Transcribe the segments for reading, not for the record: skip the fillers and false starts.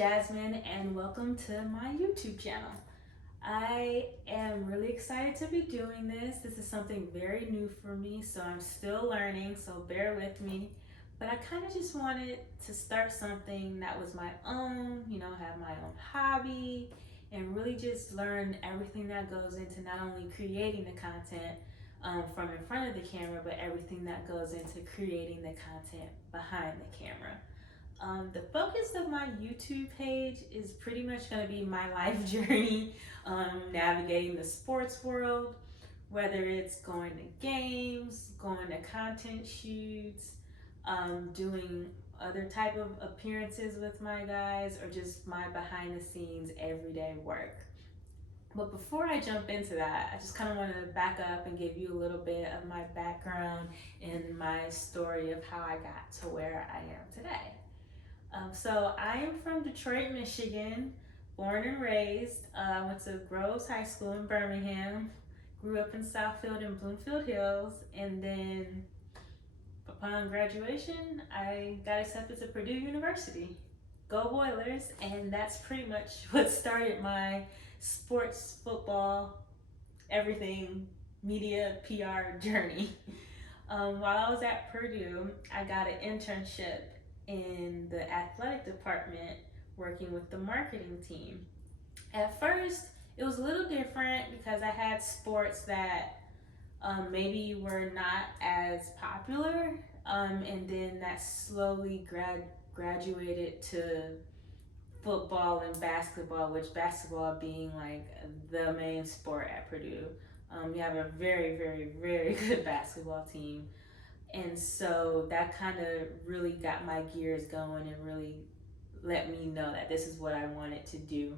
Jasmine, and welcome to my YouTube channel. I am really excited to be doing this. This is something very new for me, so I'm still learning, so bear with me. But I kind of just wanted to start something that was my own, have my own hobby, and really just learn everything that goes into not only creating the content from in front of the camera, but everything that goes into creating the content behind the camera. The focus of my YouTube page is pretty much going to be my life journey, navigating the sports world, whether it's going to games, going to content shoots, doing other type of appearances with my guys, or just my behind the scenes everyday work. But before I jump into that, I just kind of want to back up and give you a little bit of my background and my story of how I got to where I am today. So I am from Detroit, Michigan, born and raised. I went to Groves High School in Birmingham, grew up in Southfield and Bloomfield Hills, and then upon graduation, I got accepted to Purdue University. Go Boilers, and that's pretty much what started my sports, football, everything, media, PR journey. While I was at Purdue, I got an internship in the athletic department working with the marketing team. At first, it was a little different because I had sports that maybe were not as popular, and then that slowly graduated to football and basketball, which basketball being like the main sport at Purdue. We have a very, very, very good basketball team. And so that kind of really got my gears going and really let me know that this is what I wanted to do.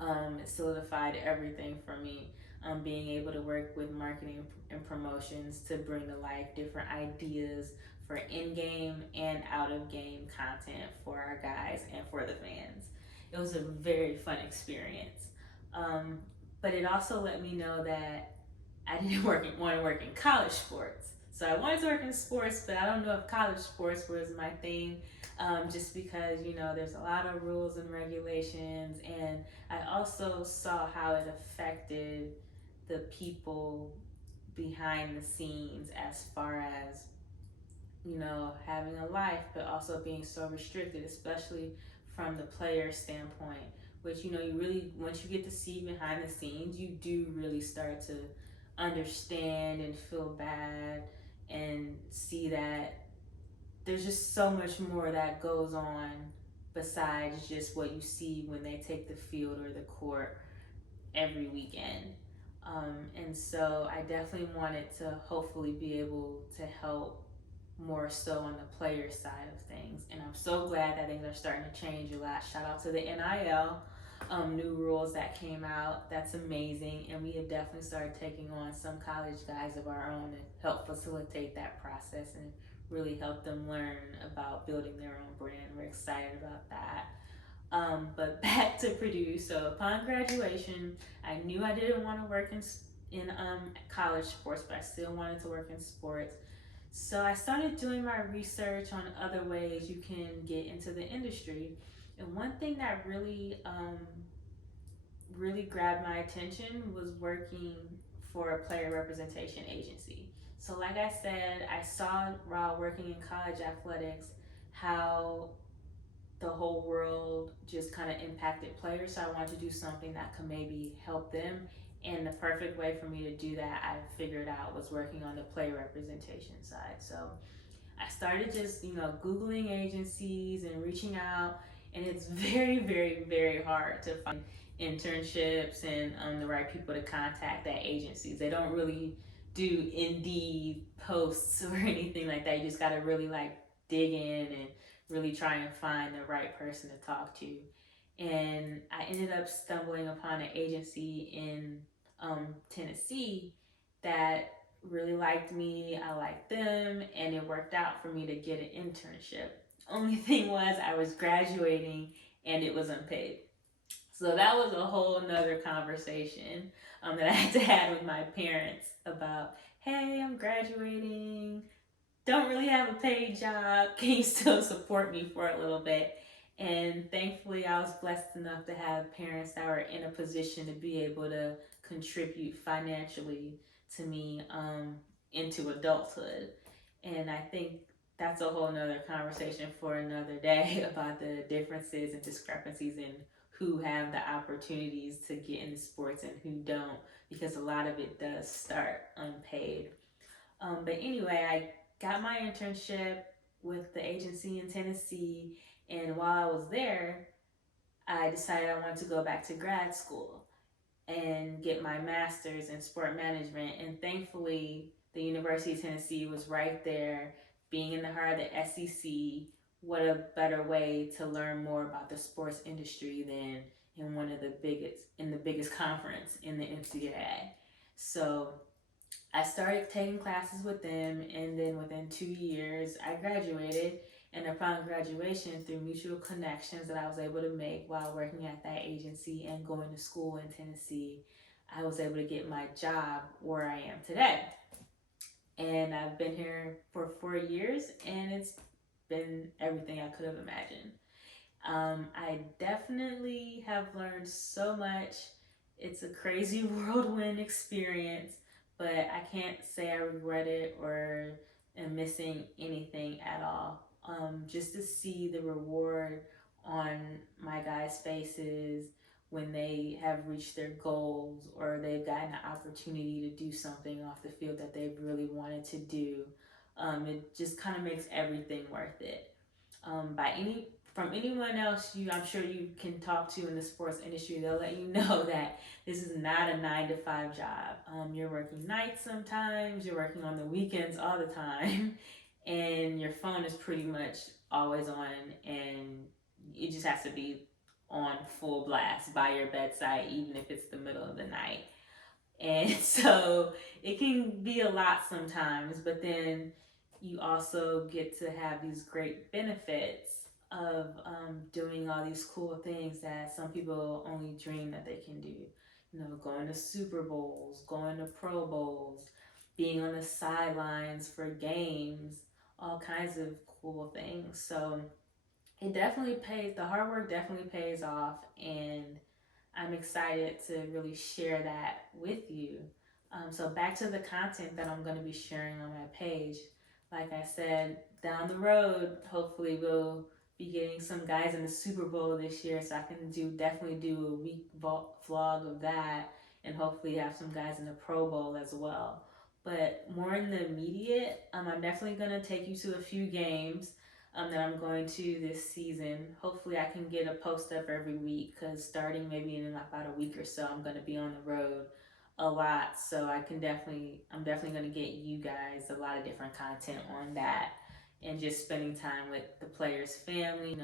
It solidified everything for me. Being able to work with marketing and promotions to bring to life different ideas for in-game and out-of-game content for our guys and for the fans. It was a very fun experience. But it also let me know that I didn't want to work in college sports. So I wanted to work in sports, but I don't know if college sports was my thing, just because, there's a lot of rules and regulations. And I also saw how it affected the people behind the scenes as far as, having a life, but also being so restricted, especially from the player standpoint, which, you really, once you get to see behind the scenes, you do really start to understand and feel bad and see that there's just so much more that goes on besides just what you see when they take the field or the court every weekend. And so I definitely wanted to hopefully be able to help more so on the player side of things. And I'm so glad that things are starting to change a lot. Shout out to the NIL new rules that came out. That's amazing. And we have definitely started taking on some college guys of our own to help facilitate that process and really help them learn about building their own brand. We're excited about that. But back to Purdue. So upon graduation, I knew I didn't want to work in college sports, but I still wanted to work in sports. So I started doing my research on other ways you can get into the industry. And one thing that really grabbed my attention was working for a player representation agency. So like I said, I saw while working in college athletics how the whole world just kind of impacted players. So I wanted to do something that could maybe help them. And the perfect way for me to do that, I figured out, was working on the player representation side. So I started just, Googling agencies and reaching out. And it's very, very, very hard to find internships and the right people to contact at agencies. They don't really do Indeed posts or anything like that. You just got to really dig in and really try and find the right person to talk to. And I ended up stumbling upon an agency in Tennessee that really liked me. I liked them, and it worked out for me to get an internship. Only thing was, I was graduating and it was unpaid. So that was a whole nother conversation that I had to have with my parents about, hey, I'm graduating, don't really have a paid job, can you still support me for a little bit? And thankfully, I was blessed enough to have parents that were in a position to be able to contribute financially to me into adulthood. And I think that's a whole nother conversation for another day about the differences and discrepancies in who have the opportunities to get into sports and who don't, because a lot of it does start unpaid. But anyway, I got my internship with the agency in Tennessee, and while I was there, I decided I wanted to go back to grad school and get my master's in sport management. And thankfully, the University of Tennessee was right there, being in the heart of the SEC. What a better way to learn more about the sports industry than in one of the biggest conference in the NCAA. So I started taking classes with them, and then within 2 years, I graduated. And upon graduation, through mutual connections that I was able to make while working at that agency and going to school in Tennessee, I was able to get my job where I am today. And I've been here for 4 years, and it's been everything I could have imagined. I definitely have learned so much. It's a crazy whirlwind experience, but I can't say I regret it or am missing anything at all. Just to see the reward on my guys' faces when they have reached their goals or they've gotten an opportunity to do something off the field that they've really wanted to do, it just kind of makes everything worth it. By any From anyone else I'm sure you can talk to in the sports industry, they'll let you know that this is not a 9 to 5 job. You're working nights sometimes, you're working on the weekends all the time, and your phone is pretty much always on, and it just has to be on full blast by your bedside, even if it's the middle of the night. And so it can be a lot sometimes, but then you also get to have these great benefits of doing all these cool things that some people only dream that they can do. You know, going to Super Bowls, going to Pro Bowls, being on the sidelines for games, all kinds of cool things. So it definitely pays, the hard work definitely pays off. And I'm excited to really share that with you. So back to the content that I'm going to be sharing on my page. Like I said, down the road, hopefully we'll be getting some guys in the Super Bowl this year, so I can definitely do a week vlog of that, and hopefully have some guys in the Pro Bowl as well. But more in the immediate, I'm definitely going to take you to a few games that I'm going to this season. Hopefully, I can get a post up every week, because starting maybe in about a week or so, I'm going to be on the road a lot. So I'm definitely going to get you guys a lot of different content on that, and just spending time with the players' family,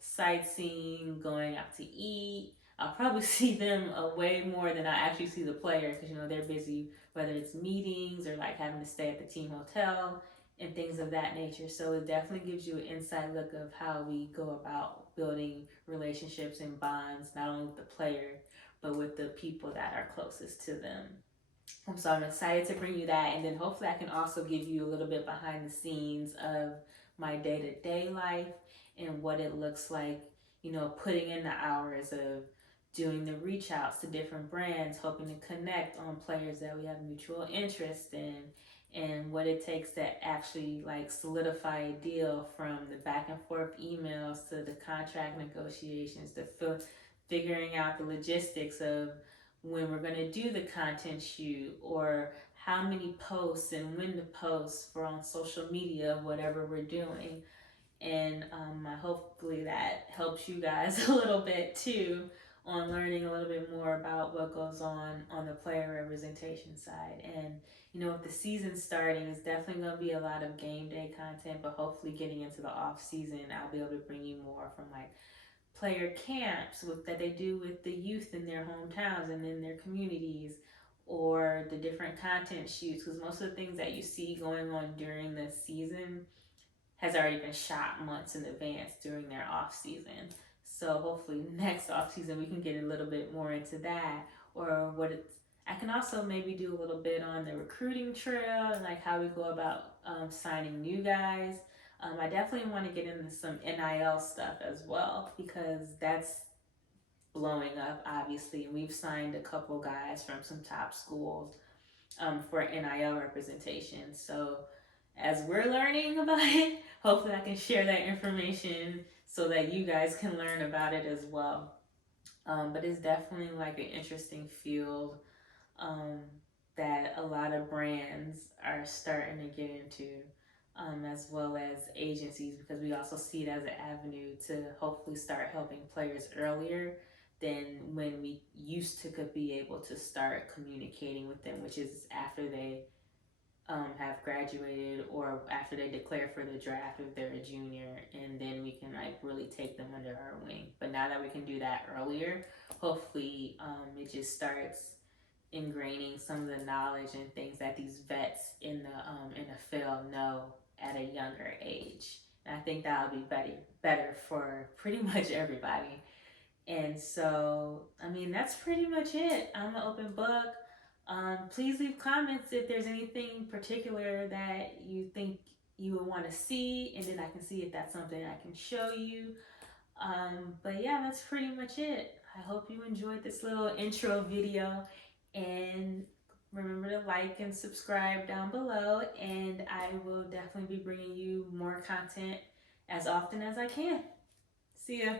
sightseeing, going out to eat. I'll probably see them way more than I actually see the player, because they're busy, whether it's meetings or like having to stay at the team hotel and things of that nature. So it definitely gives you an inside look of how we go about building relationships and bonds, not only with the player, but with the people that are closest to them. So I'm excited to bring you that, and then hopefully I can also give you a little bit behind the scenes of my day-to-day life and what it looks like, putting in the hours of doing the reach outs to different brands, hoping to connect on players that we have mutual interest in, and what it takes to actually like solidify a deal, from the back and forth emails to the contract negotiations to figuring out the logistics of when we're going to do the content shoot, or how many posts and when to post for on social media, whatever we're doing. And hopefully that helps you guys a little bit too, on learning a little bit more about what goes on the player representation side. And with the season starting, it's definitely going to be a lot of game day content, but hopefully getting into the off season, I'll be able to bring you more from like player camps that they do with the youth in their hometowns and in their communities, or the different content shoots, because most of the things that you see going on during the season has already been shot months in advance during their off season. So hopefully next off season we can get a little bit more into that, or what it's. I can also maybe do a little bit on the recruiting trail and like how we go about signing new guys. I definitely want to get into some NIL stuff as well because that's blowing up, obviously. And we've signed a couple guys from some top schools for NIL representation. So as we're learning about it, hopefully I can share that information so that you guys can learn about it as well. But it's definitely like an interesting field um, that a lot of brands are starting to get into, as well as agencies, because we also see it as an avenue to hopefully start helping players earlier than when we used to could be able to start communicating with them, which is after they have graduated or after they declare for the draft if they're a junior, and then we can like really take them under our wing. But now that we can do that earlier, hopefully it just starts ingraining some of the knowledge and things that these vets in the NFL know at a younger age. And I think that'll be better for pretty much everybody. And so, I mean, that's pretty much it. I'm an open book. Please leave comments if there's anything particular that you think you would want to see, and then I can see if that's something I can show you. But yeah, that's pretty much it. I hope you enjoyed this little intro video, and remember to like and subscribe down below, and I will definitely be bringing you more content as often as I can. See ya.